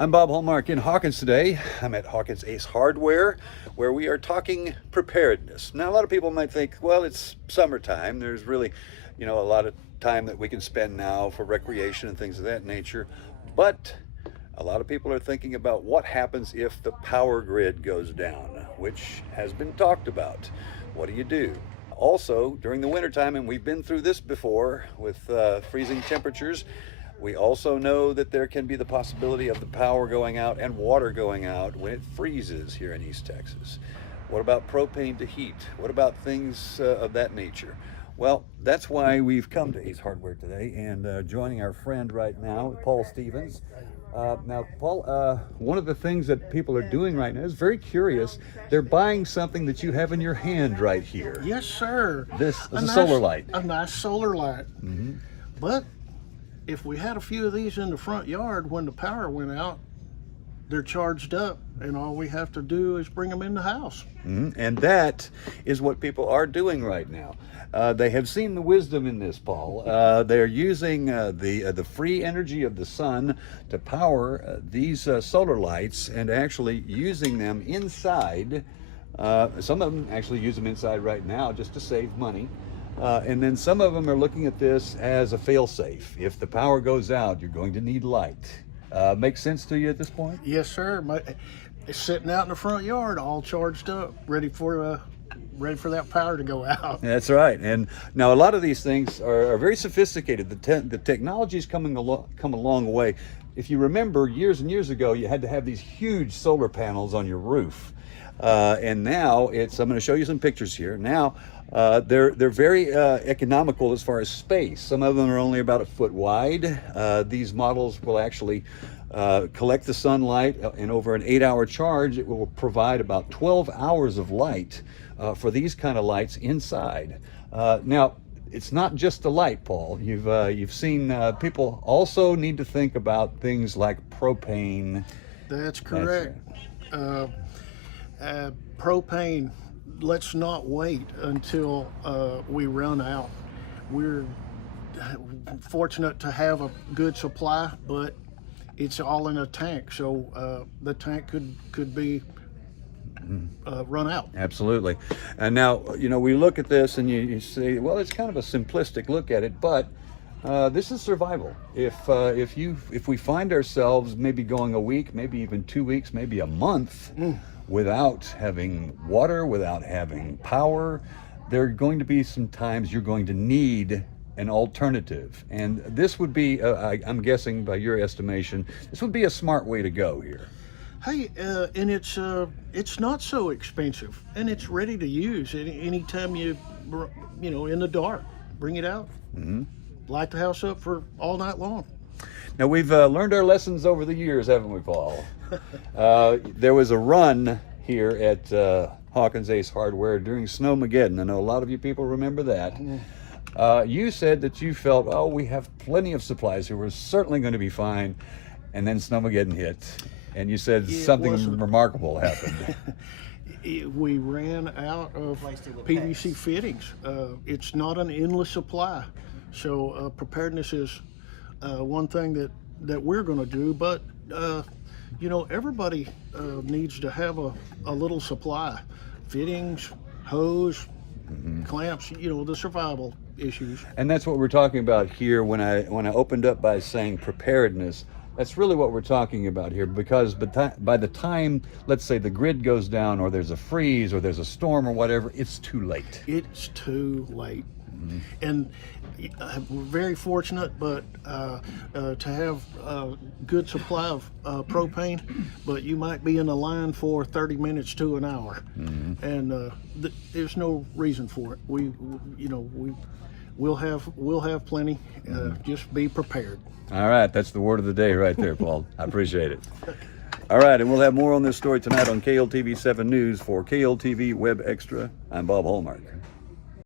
I'm Bob Hallmark in Hawkins today. I'm at Hawkins Ace Hardware, where we are talking preparedness. Now, a lot of people might think, well, it's summertime. There's really, a lot of time that we can spend now for recreation and things of that nature. But a lot of people are thinking about what happens if the power grid goes down, which has been talked about. What do you do? Also, during the wintertime, and we've been through this before with freezing temperatures, we also know that there can be the possibility of the power going out and water going out when it freezes here in East Texas. What about propane to heat? What about things of that nature? Well, that's why we've come to Ace Hardware today, and joining our friend right now, Paul Stevens. Now, Paul, one of the things that people are doing right now is very curious. They're buying something that you have in your hand right here. Yes, sir. This is a solar light. A nice solar light. Mm-hmm. But if we had a few of these in the front yard when the power went out, they're charged up, and all we have to do is bring them in the house. Mm-hmm. And that is what people are doing right now. They have seen the wisdom in this, Paul. They're using the free energy of the sun to power these solar lights, and actually using them inside. Some of them actually use them inside right now just to save money. And then some of them are looking at this as a fail-safe. If the power goes out, you're going to need light. Makes sense to you at this point? Yes, sir. It's sitting out in the front yard, all charged up, ready for that power to go out. That's right. And now a lot of these things are very sophisticated. The technology's come a long way. If you remember, years and years ago, you had to have these huge solar panels on your roof. And now I'm going to show you some pictures here. Now, they're very economical as far as space. Some of them are only about a foot wide. These models will actually collect the sunlight, and over an 8-hour charge, it will provide about 12 hours of light for these kind of lights inside. Now, it's not just the light, Paul. You've seen people also need to think about things like propane. That's correct. Propane, let's not wait until we run out. We're fortunate to have a good supply, but it's all in a tank, so the tank could be run out. Absolutely. And now, we look at this and you say, well, it's kind of a simplistic look at it, but this is survival. If we find ourselves maybe going a week, maybe even 2 weeks, maybe a month without having water, without having power, there are going to be some times you're going to need an alternative. And this would be, I'm guessing by your estimation, this would be a smart way to go here. Hey, and it's not so expensive, and it's ready to use anytime in the dark. Bring it out, light the house up for all night long. Now, we've learned our lessons over the years, haven't we, Paul? There was a run here at Hawkins Ace Hardware during Snowmageddon. I know a lot of you people remember that. You said that you felt, we have plenty of supplies here. We're certainly going to be fine. And then Snowmageddon hit. And you said something remarkable happened. We ran out of PVC fittings. It's not an endless supply. So preparedness is one thing that we're going to do. But, everybody needs to have a little supply. Fittings, hose, clamps, the survival issues. And that's what we're talking about here when I opened up by saying preparedness. That's really what we're talking about here, because by the time, let's say, the grid goes down, or there's a freeze, or there's a storm, or whatever, it's too late. It's too late. And we're very fortunate, but to have a good supply of propane, but you might be in the line for 30 minutes to an hour, and there's no reason for it. We'll have plenty. Just be prepared. All right, that's the word of the day right there, Paul. I appreciate it. All right, and we'll have more on this story tonight on KLTV 7 News. For KLTV WebXtra, I'm Bob Hallmark.